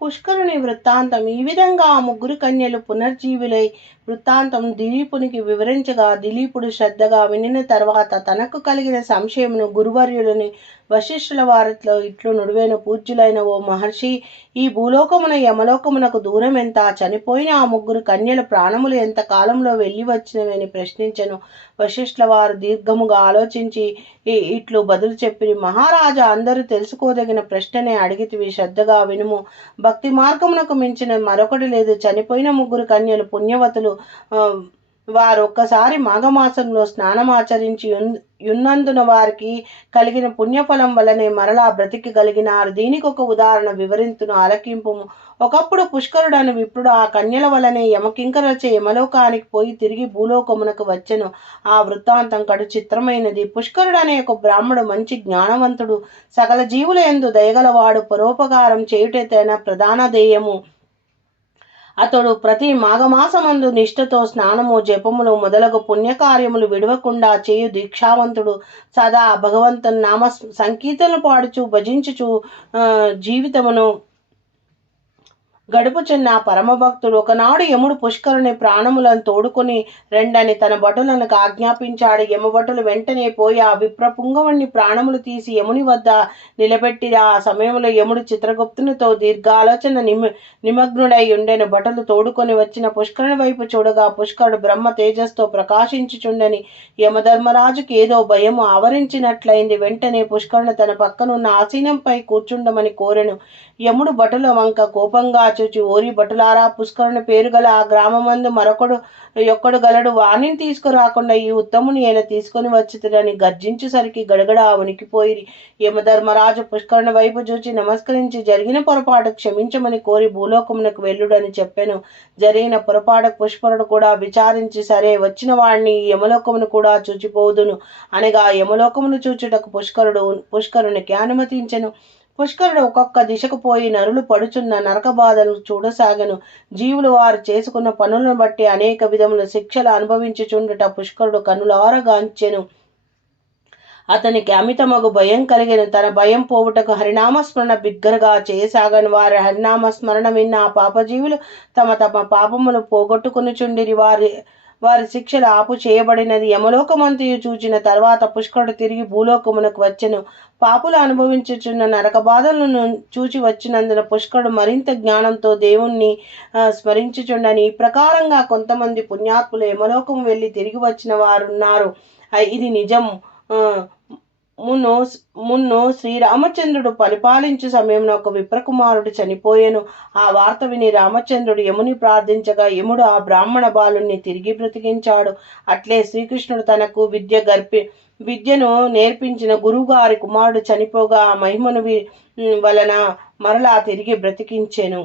పుష్కరుని వృత్తాంతం ఈ విధంగా ఆ ముగ్గురు కన్యలు పునర్జీవులై వృత్తాంతం దిలీపునికి వివరించగా దిలీపుడు శ్రద్ధగా వినిన తర్వాత తనకు కలిగిన సంశయమును గురువర్యులని వశిష్ఠుల వారిలో ఇట్లు నుడివేను పూజ్యులైన ఓ మహర్షి ఈ భూలోకమున యమలోకమునకు దూరం ఎంత? చనిపోయిన ఆ ముగ్గురు కన్యల ప్రాణములు ఎంత కాలంలో వెళ్ళి వచ్చినవని ప్రశ్నించను. వశిష్ఠుల వారు దీర్ఘముగా ఆలోచించి ఇట్లు బదులు చెప్పి మహారాజా అందరూ తెలుసుకోదగిన ప్రశ్ననే అడిగితివి. శ్రద్ధగా వినుము. భక్తి మార్గమునకు మించిన మరొకటి లేదు. చనిపోయిన ముగ్గురు కన్యలు పుణ్యవతులు ఆ, వారు ఒక్కసారి మాఘమాసంలో స్నానమాచరించి ఉన్నందున యున్నందున వారికి కలిగిన పుణ్యఫలం వలనే మరలా బ్రతికి కలిగినారు దీనికి ఒక ఉదాహరణ వివరింతును ఆలకింపు. ఒకప్పుడు పుష్కరుడను విప్రుడు ఆ కన్యల వలనే యమకింకరచే యమలోకానికి పోయి తిరిగి భూలోకమునకు వచ్చెను. ఆ వృత్తాంతం కడు చిత్రమైనది. పుష్కరుడు అనే ఒక బ్రాహ్మడు మంచి జ్ఞానవంతుడు. సకల జీవుల ఎందు దయగలవాడు. పరోపకారం చేయుటే ప్రధాన ధ్యేయము అతడు ప్రతి మాఘమాసమందు నిష్ఠతో స్నానము జపములు మొదలగు పుణ్యకార్యములు విడవకుండా చేయు దీక్షావంతుడు. సదా భగవంతుని నామ సంకీర్తనలు పాడుచు భజించుచు జీవితమును గడుపుచున్న పరమభక్తుడు. ఒకనాడు యముడు పుష్కరుని ప్రాణములను తోడుకొని రెండని తన భటులను ఆజ్ఞాపించాడు. యముభటులు వెంటనే పోయి ఆ విప్ర ప్రాణములు తీసి యముని వద్ద నిలబెట్టి ఆ సమయంలో యముడు చిత్రగుప్తునితో దీర్ఘాలోచన నిమ నిమగ్నుడై ఉండెను. భటులు తోడుకొని వచ్చిన పుష్కరుని వైపు చూడగా పుష్కరుడు బ్రహ్మ తేజస్తో ప్రకాశించుచుండని. యమధర్మరాజుకి ఏదో భయము ఆవరించినట్లయింది. వెంటనే పుష్కరుని తన పక్కనున్న ఆసీనంపై కూర్చుండమని కోరెను. యముడు భటుల వంక కోపంగా చూచి ఓరి భటులారా పుష్కరుని పేరు గల ఆ గ్రామమందు మరొకడు యొక్కడు గలడు వాణిని తీసుకురాకుండా ఈ ఉత్తముని ఈయన తీసుకొని వచ్చితుడని గర్జించేసరికి గడగడ వణికిపోయి యమధర్మరాజు పుష్కరుని వైపు చూచి నమస్కరించి జరిగిన పొరపాటు క్షమించమని కోరి భూలోకమునకు వెళ్ళుడని చెప్పాను. జరిగిన పొరపాటు పుష్కరుడు కూడా విచారించి సరే వచ్చిన వాడిని యమలోకమును కూడా చూచిపోదును. అనగా యమలోకమును చూచుటకు పుష్కరుడు పుష్కరునికి అనుమతించెను. పుష్కరుడు ఒక్కొక్క దిశకు పోయి నరులు పడుచున్న నరక బాధలు చూడసాగను. జీవులు వారు చేసుకున్న పనులను బట్టి అనేక విధముల శిక్షలు అనుభవించుచుండుట పుష్కరుడు కనులారగాంచెను అతనికి అమితమగు భయం కలిగిన. తన భయం పోవుటకు హరినామస్మరణ బిగ్గరగా చేయసాగని. వారి హరినామ స్మరణ విన్న ఆ పాపజీవులు తమ తమ పాపములు పోగొట్టుకునిచుండిరి. వారి వారి శిక్షలు ఆపు చేయబడినది. యమలోకమంతయు చూచిన తర్వాత పుష్కరుడు తిరిగి భూలోకమునకు వచ్చెను. పాపులు అనుభవించుచున్న నరక బాధలను చూచి వచ్చినందున పుష్కరుడు మరింత జ్ఞానంతో దేవుణ్ణి స్మరించుచుండని ఈ ప్రకారంగా కొంతమంది పుణ్యాత్ములు యమలోకం వెళ్ళి తిరిగి వచ్చిన వారున్నారు. ఇది నిజం మును మున్ను శ్రీరామచంద్రుడు పరిపాలించు సమయంలో ఒక విప్రకుమారుడు చనిపోయెను. ఆ వార్త విని రామచంద్రుడు యముని ప్రార్థించగా యముడు ఆ బ్రాహ్మణ బాలుని తిరిగి బ్రతికించాడు. అట్లే శ్రీకృష్ణుడు తనకు విద్య గర్పి విద్యను నేర్పించిన గురువుగారి కుమారుడు చనిపోగా ఆ మహిమను వలన మరలా తిరిగి బ్రతికించెను.